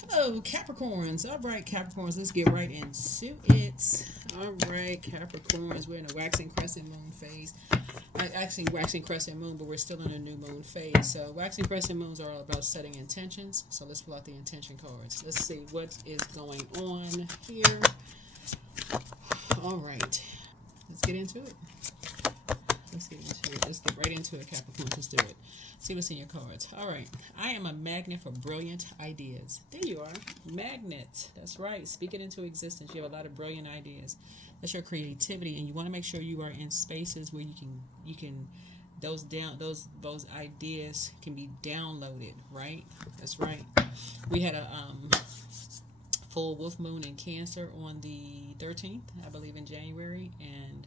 Hello, Capricorns. All right, Capricorns, let's get right into it. All right, Capricorns, we're in a waxing crescent moon phase. Actually, waxing crescent moon, but we're still in a new moon phase. So, waxing crescent moons are all about setting intentions. So, let's pull out the intention cards. Let's see what is going on here. All right, let's get into it. Let's get right into it, Capricorn. Let's do it. See what's in your cards. All right. I am a magnet for brilliant ideas. There you are. Magnet. That's right. Speak it into existence. You have a lot of brilliant ideas. That's your creativity, and you want to make sure you are in spaces where you can those ideas can be downloaded, right? That's right. We had a full wolf moon in Cancer on the 13th, I believe, in January, and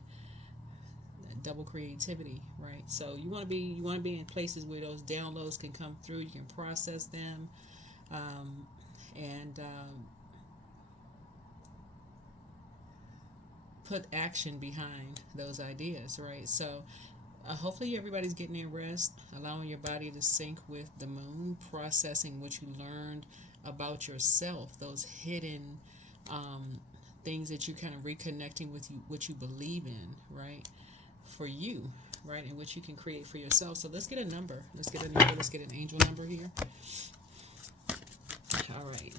double creativity, right? So you want to be in places where those downloads can come through. You can process them, and put action behind those ideas, right? So hopefully everybody's getting their rest, allowing your body to sync with the moon, processing what you learned about yourself, those hidden things that you kind of reconnecting with you, what you believe in, right? For you, right? And what you can create for yourself. So let's get a number. Let's get a number. Let's get an angel number here. All right.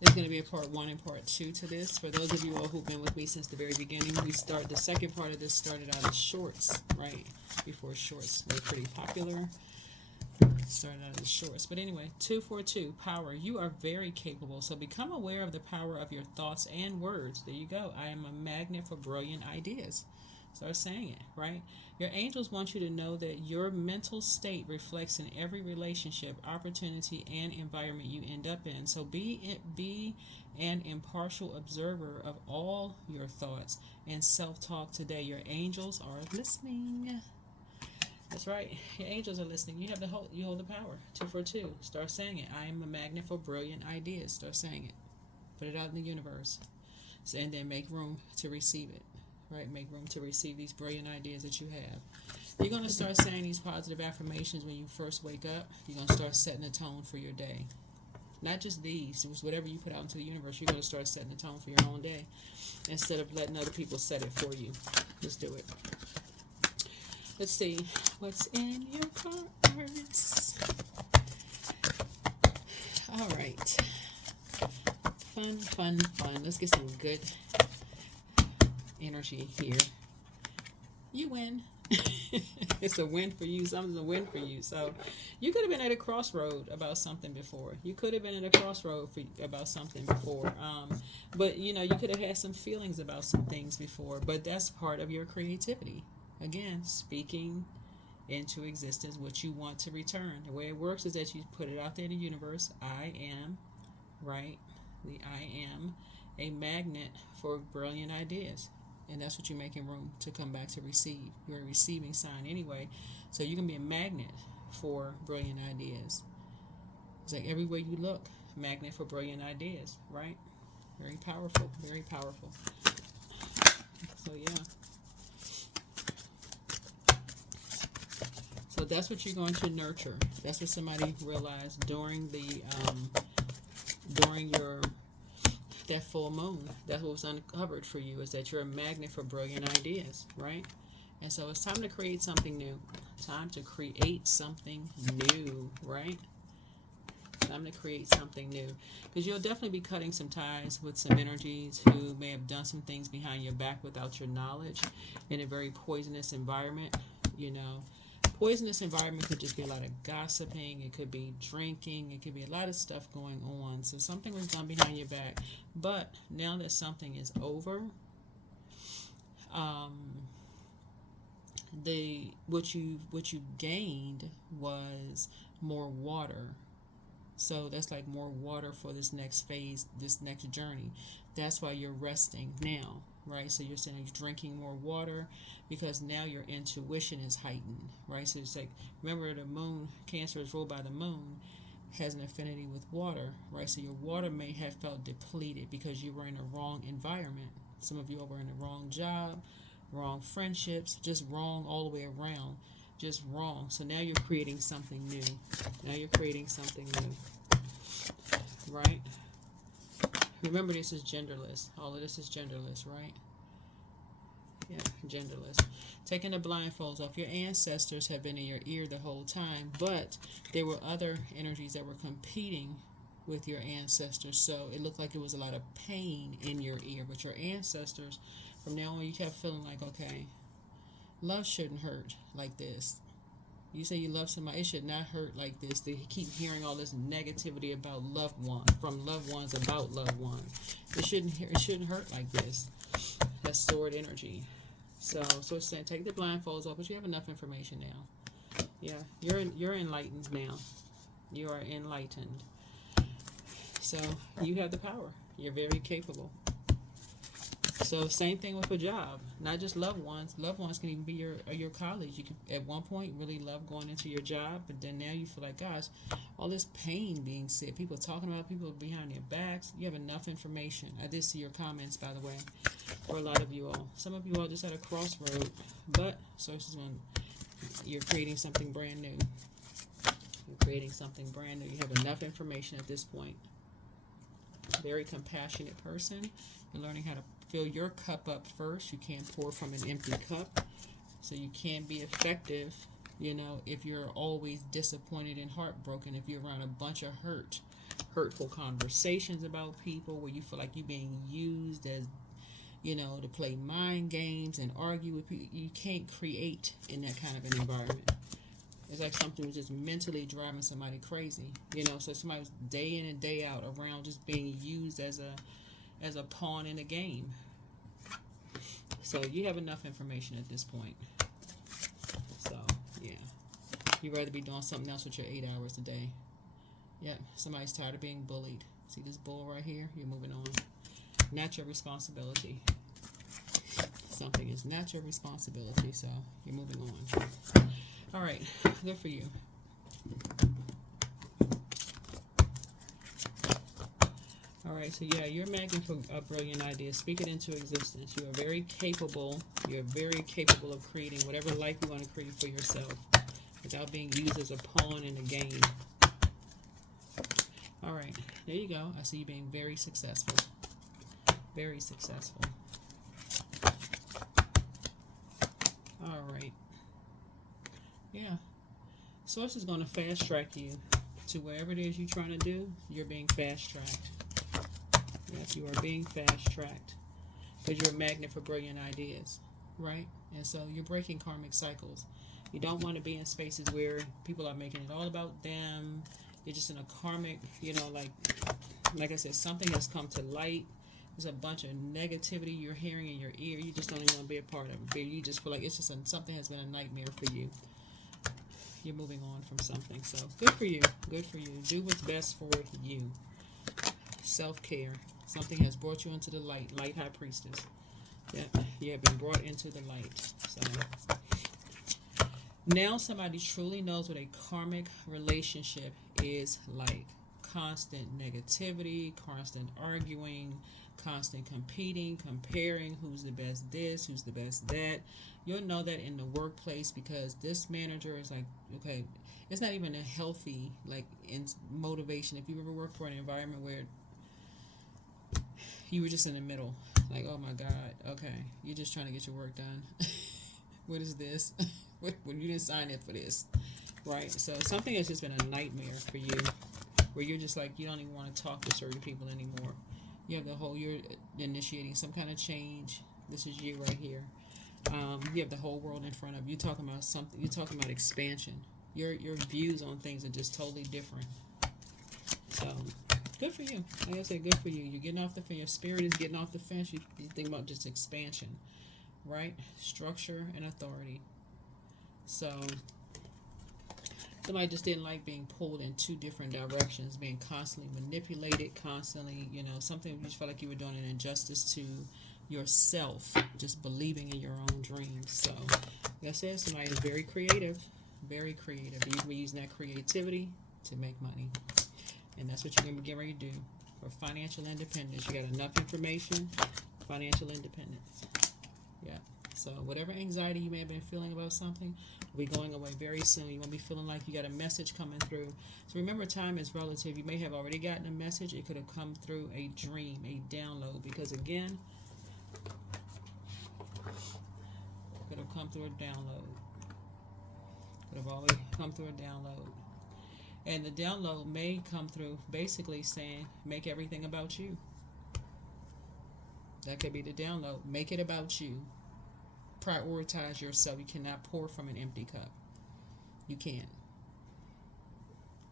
There's going to be a part 1 and part 2 to this. For those of you all who've been with me since the very beginning, the second part of this started out as shorts, right? Before shorts were pretty popular. Started out as shorts. But anyway, 242, power. You are very capable. So become aware of the power of your thoughts and words. There you go. I am a magnet for brilliant ideas. Start saying it, right? Your angels want you to know that your mental state reflects in every relationship, opportunity, and environment you end up in. So be an impartial observer of all your thoughts and self-talk today. Your angels are listening. That's right. Your angels are listening. You hold the power. 242. Start saying it. I am a magnet for brilliant ideas. Start saying it. Put it out in the universe. So, and then make room to receive it. Right? Make room to receive these brilliant ideas that you have. You're going to start saying these positive affirmations when you first wake up. You're going to start setting the tone for your day. Not just these, just whatever you put out into the universe, you're going to start setting the tone for your own day instead of letting other people set it for you. Let's do it. Let's see what's in your cards. All right. Fun, fun, fun. Let's get some good energy here. You win. It's a win for you. Something's a win for you. So you could have been at a crossroad about something before. You could have been at a crossroad about something before. But, you could have had some feelings about some things before. But that's part of your creativity. Again, speaking into existence what you want to return. The way it works is that you put it out there in the universe. I am, right? I am a magnet for brilliant ideas. And that's what you're making room to come back to receive. You're a receiving sign anyway. So you can be a magnet for brilliant ideas. It's like everywhere you look, magnet for brilliant ideas, right? Very powerful. Very powerful. So yeah. So that's what you're going to nurture. That's what somebody realized during your that full moon. That's what was uncovered for you, is that you're a magnet for brilliant ideas, right? And so it's time to create something new. Time to create something new, right? Time to create something new, because you'll definitely be cutting some ties with some energies who may have done some things behind your back without your knowledge in a very poisonous environment. Poisonous environment could just be a lot of gossiping. It could be drinking. It could be a lot of stuff going on. So something was done behind your back. But now that something is over, what you gained was more water. So that's like more water for this next phase, this next journey. That's why you're resting now, right? So you're saying you're drinking more water because now your intuition is heightened, right? So it's like, remember, the moon, Cancer is ruled by the moon, has an affinity with water, right? So your water may have felt depleted because you were in a wrong environment. Some of you were in the wrong job, wrong friendships, just wrong all the way around, just wrong. So now you're creating something new. Now you're creating something new. right? Remember, this is genderless. All of this is genderless, right? Yeah, genderless. Taking the blindfolds off. Your ancestors have been in your ear the whole time, but there were other energies that were competing with your ancestors, so it looked like it was a lot of pain in your ear. But your ancestors, from now on, you kept feeling like, okay, love shouldn't hurt like this. You say you love somebody, it should not hurt like this. They keep hearing all this negativity about loved ones, from loved ones about loved ones. It shouldn't hurt like this. That's sword energy. So it's saying take the blindfolds off, but you have enough information now. Yeah, you're enlightened now. You are enlightened. So you have the power. You're very capable. So same thing with a job, not just loved ones. Loved ones can even be your colleagues. You can at one point really love going into your job, but then now you feel like, gosh, all this pain being said, people talking about people behind their backs. You have enough information. I did see your comments, by the way, for a lot of you all. Some of you all just at a crossroad, but sources when you're creating something brand new. You're creating something brand new. You have enough information at this point. Very compassionate person. You're learning how to fill your cup up first. You can't pour from an empty cup. So you can't be effective, if you're always disappointed and heartbroken, if you're around a bunch of hurtful conversations about people where you feel like you're being used as, to play mind games and argue with people. You can't create in that kind of an environment. It's like something was just mentally driving somebody crazy, so somebody's day in and day out around just being used as a pawn in a game. So you have enough information at this point. So yeah, you'd rather be doing something else with your 8 hours a day. Yeah, somebody's tired of being bullied. See this bull right here? You're moving on. Not your responsibility. Something is not your responsibility, so you're moving on. All right, good for you. All right, so yeah, you're a magnet for a brilliant idea. Speak it into existence. You are very capable. You're very capable of creating whatever life you want to create for yourself without being used as a pawn in a game. All right, there you go. I see you being very successful. Very successful. All right. Yeah. Source is going to fast track you to wherever it is you're trying to do. You're being fast tracked. Yes, you are being fast tracked because you're a magnet for brilliant ideas, right? And so you're breaking karmic cycles. You don't want to be in spaces where people are making it all about them. You're just in a karmic, like I said, something has come to light. There's a bunch of negativity you're hearing in your ear. You just don't even want to be a part of it. You just feel like it's just something has been a nightmare for you. You're moving on from something. So good for you. Good for you. Do what's best for you. Self-care. Something has brought you into the light. Light high priestess. Yeah, you have been brought into the light. So now somebody truly knows what a karmic relationship is like. Constant negativity, constant arguing, constant competing, comparing who's the best this, who's the best that. You'll know that in the workplace because this manager is like, okay, it's not even a healthy motivation. If you ever worked for an environment where you were just in the middle, like, oh my God, okay, you're just trying to get your work done. What is this? When you didn't sign up for this, right? So something has just been a nightmare for you, where you're just like, you don't even want to talk to certain people anymore. You have you're initiating some kind of change. This is you right here. You have the whole world in front of you. You're talking about something. You're talking about expansion. Your views on things are just totally different. So good for you. Like I said, good for you. You're getting off the fence. Your spirit is getting off the fence. You think about just expansion, right? Structure and authority. So somebody just didn't like being pulled in two different directions, being constantly manipulated, constantly, something you just felt like you were doing an injustice to yourself, just believing in your own dreams. So like I said, somebody is very creative, very creative. You're going to be using that creativity to make money. And that's what you're going to be getting ready to do for financial independence. You got enough information, financial independence. Yeah. So whatever anxiety you may have been feeling about something will be going away very soon. You won't be feeling like you got a message coming through. So remember, time is relative. You may have already gotten a message. It could have come through a dream, a download. Because again, it could have come through a download. Could have always come through a download. And the download may come through basically saying, make everything about you. That could be the download. Make it about you. Prioritize yourself. You cannot pour from an empty cup. You can't.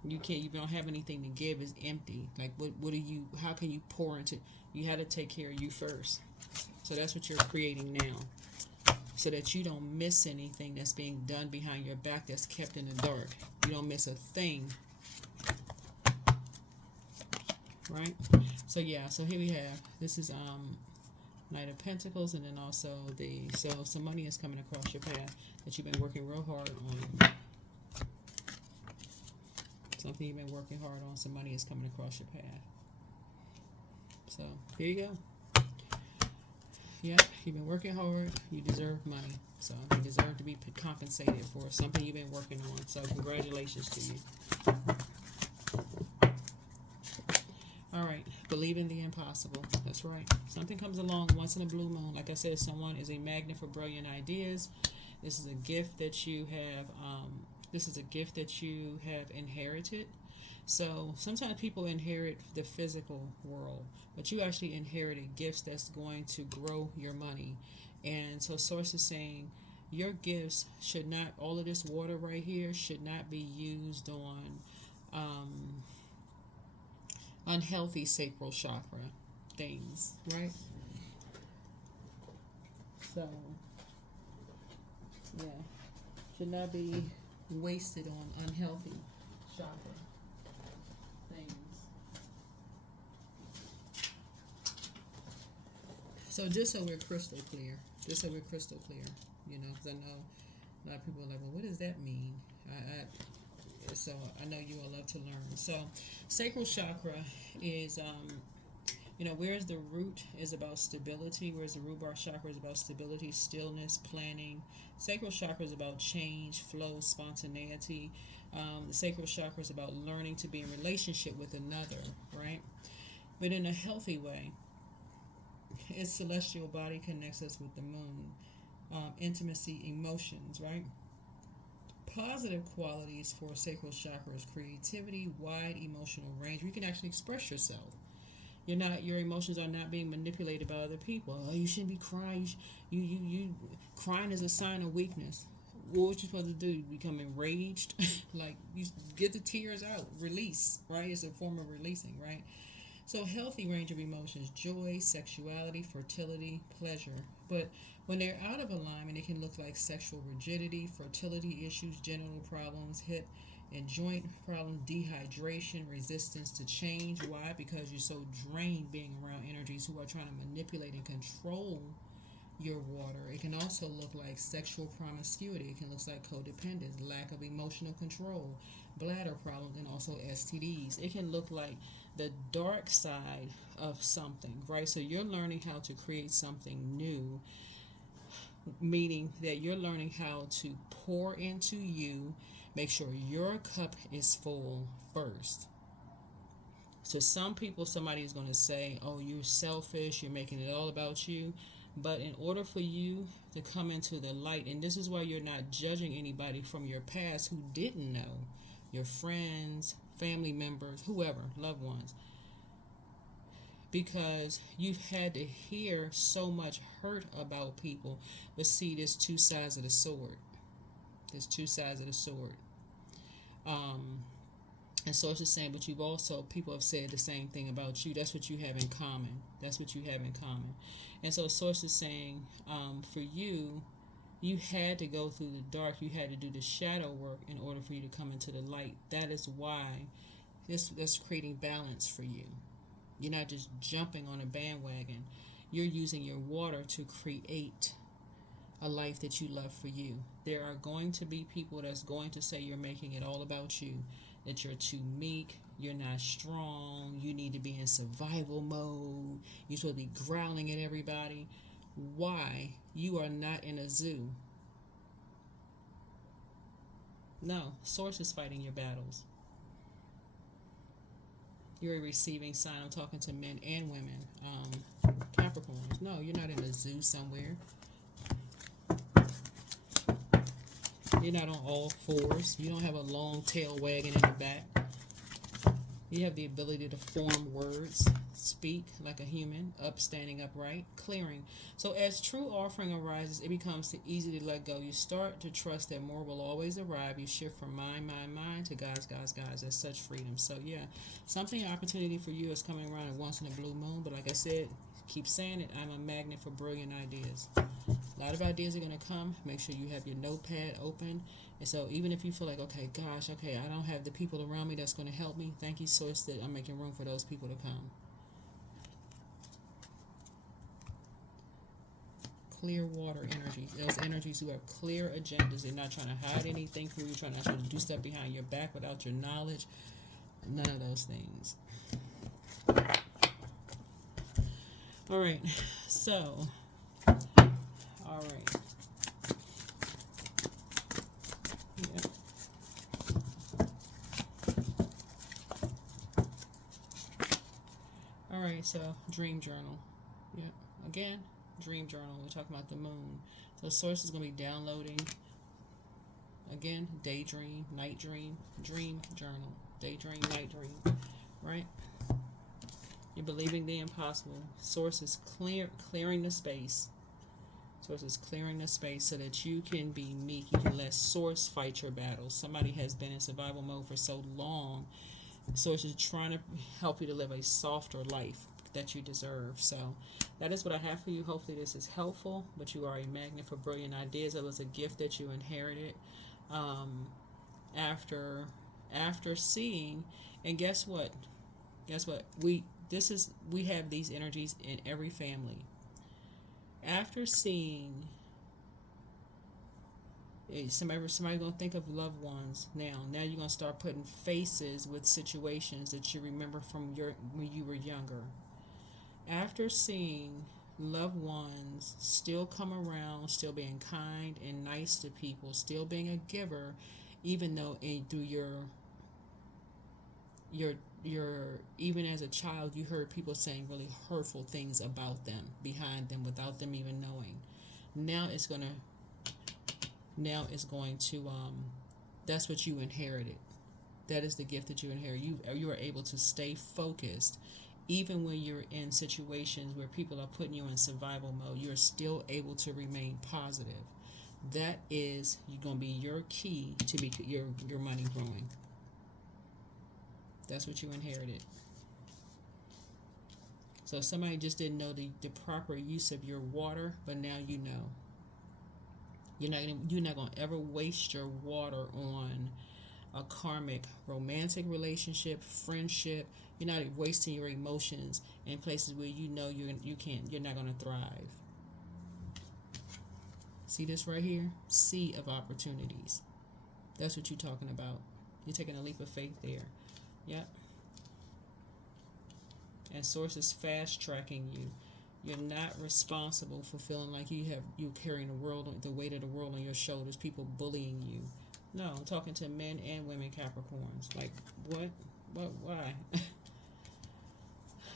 You can't. You don't have anything to give. It's empty. Like, what do you, how can you pour into, you had to take care of you first. So that's what you're creating now. So that you don't miss anything that's being done behind your back that's kept in the dark. You don't miss a thing. Right? So yeah, so here we have, this is Knight of Pentacles, and then also so some money is coming across your path that you've been working real hard on. Something you've been working hard on, some money is coming across your path. So here you go. Yep, you've been working hard. You deserve money. So you deserve to be compensated for something you've been working on. So congratulations to you. All right, believe in the impossible. That's right. Something comes along once in a blue moon. Like I said, someone is a magnet for brilliant ideas. This is a gift that you have. This is a gift that you have inherited. So sometimes people inherit the physical world, but you actually inherited gifts that's going to grow your money. And so Source is saying your gifts should not, all of this water right here should not be used on unhealthy sacral chakra things, right? So, yeah, should not be wasted on unhealthy chakra things. So just so we're crystal clear, you know, because I know a lot of people are like, well, what does that mean? So I know you all love to learn. So sacral chakra is, you know, whereas the root is about stability, whereas the root bar chakra is about stability, stillness, planning. Sacral chakra is about change, flow, spontaneity. The sacral chakra is about learning to be in relationship with another, right? But in a healthy way. Its celestial body connects us with the moon. Intimacy, emotions, right? Positive qualities for sacral chakra is creativity, wide emotional range. You can actually express yourself. Your emotions are not being manipulated by other people. Oh, you shouldn't be crying. You crying is a sign of weakness. What you supposed to do? Become enraged? Like, you get the tears out, release, right? It's a form of releasing, right? So healthy range of emotions: joy, sexuality, fertility, pleasure. But when they're out of alignment, it can look like sexual rigidity, fertility issues, genital problems, hip and joint problems, dehydration, resistance to change. Why? Because you're so drained being around energies who are trying to manipulate and control your water. It can also look like sexual promiscuity. It can look like codependence, lack of emotional control, bladder problems, and also STDs. It can look like the dark side of something, right? So you're learning how to create something new, meaning that you're learning how to pour into you, make sure your cup is full first. So some people, somebody is going to say, oh, you're selfish, you're making it all about you. But in order for you to come into the light, and this is why you're not judging anybody from your past who didn't know, your friends, family members, whoever, loved ones, because you've had to hear so much hurt about people. But see, there's two sides of the sword. There's two sides of the sword. And so it's the same, but you've also, people have said the same thing about you. That's what you have in common. That's what you have in common. And so Source is saying, for you, you had to go through the dark. You had to do the shadow work in order for you to come into the light. That is why that's creating balance for you. You're not just jumping on a bandwagon. You're using your water to create a life that you love for you. There are going to be people that's going to say you're making it all about you, that you're too meek, you're not strong, you need to be in survival mode, you're supposed to be growling at everybody. Why? You are not in a zoo. No, Source is fighting your battles. You're a receiving sign. I'm talking to men and women. Capricorns. No, you're not in a zoo somewhere. You're not on all fours. You don't have a long tail wagging in the back. You have the ability to form words, speak like a human, standing upright, clearing. So as true offering arises, it becomes easy to let go. You start to trust that more will always arrive. You shift from mind to God's. That's such freedom. So yeah, something, opportunity for you is coming around at once in a blue moon. But like I said, keep saying it, I'm a magnet for brilliant ideas. A lot of ideas are going to come. Make sure you have your notepad open. And so even if you feel like, okay, I don't have the people around me that's going to help me, thank you, Source, that I'm making room for those people to come. Clear water energy. Those energies who have clear agendas. They're not trying to hide anything from you, trying to do stuff behind your back without your knowledge. None of those things. All right. So, all right. Yeah. All right, so dream journal. Yeah. Again, dream journal. We're talking about the moon. So Source is going to be downloading. Again, daydream, night dream, dream journal. Daydream, night dream. Right? You're believing the impossible. Source is clearing the space. Source is clearing the space so that you can be meek. You can let Source fight your battles. Somebody has been in survival mode for so long. Source is trying to help you to live a softer life that you deserve. So that is what I have for you. Hopefully this is helpful. But you are a magnet for brilliant ideas. It was a gift that you inherited after seeing. And guess what? We have these energies in every family. After seeing somebody gonna think of loved ones now you're gonna start putting faces with situations that you remember from when you were younger. After seeing loved ones still come around, still being kind and nice to people, still being a giver, even though through your even as a child you heard people saying really hurtful things about them, behind them, without them even knowing. Now it's going to that's what you inherited. That is the gift that you inherit. You are able to stay focused even when you're in situations where people are putting you in survival mode. You're still able to remain positive. That is going to be your key to be your money growing. That's what you inherited. So somebody just didn't know the proper use of your water, but now you know. You're not going to ever waste your water on a karmic romantic relationship, friendship. You're not wasting your emotions in places where you know you're not going to thrive. See this right here? Sea of opportunities. That's what you're talking about. You're taking a leap of faith there. Yep. And Source is fast tracking you. You're not responsible for feeling like you're carrying the weight of the world on your shoulders, people bullying you. No, I'm talking to men and women Capricorns. Like, what, why?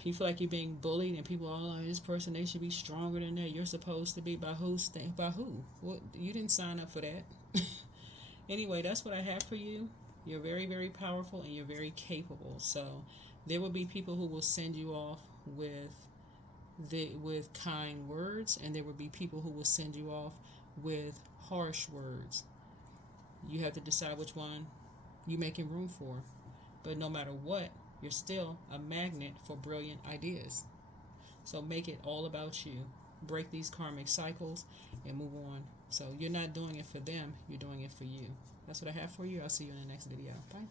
You feel like you're being bullied and people are like, this person, they should be stronger than that. You're supposed to be by who? Well, you didn't sign up for that. Anyway, that's what I have for you. You're very, very powerful and you're very capable. So there will be people who will send you off with kind words, and there will be people who will send you off with harsh words. You have to decide which one you're making room for. But no matter what, you're still a magnet for brilliant ideas. So make it all about you. Break these karmic cycles and move on. So you're not doing it for them, you're doing it for you. That's what I have for you. I'll see you in the next video. Bye.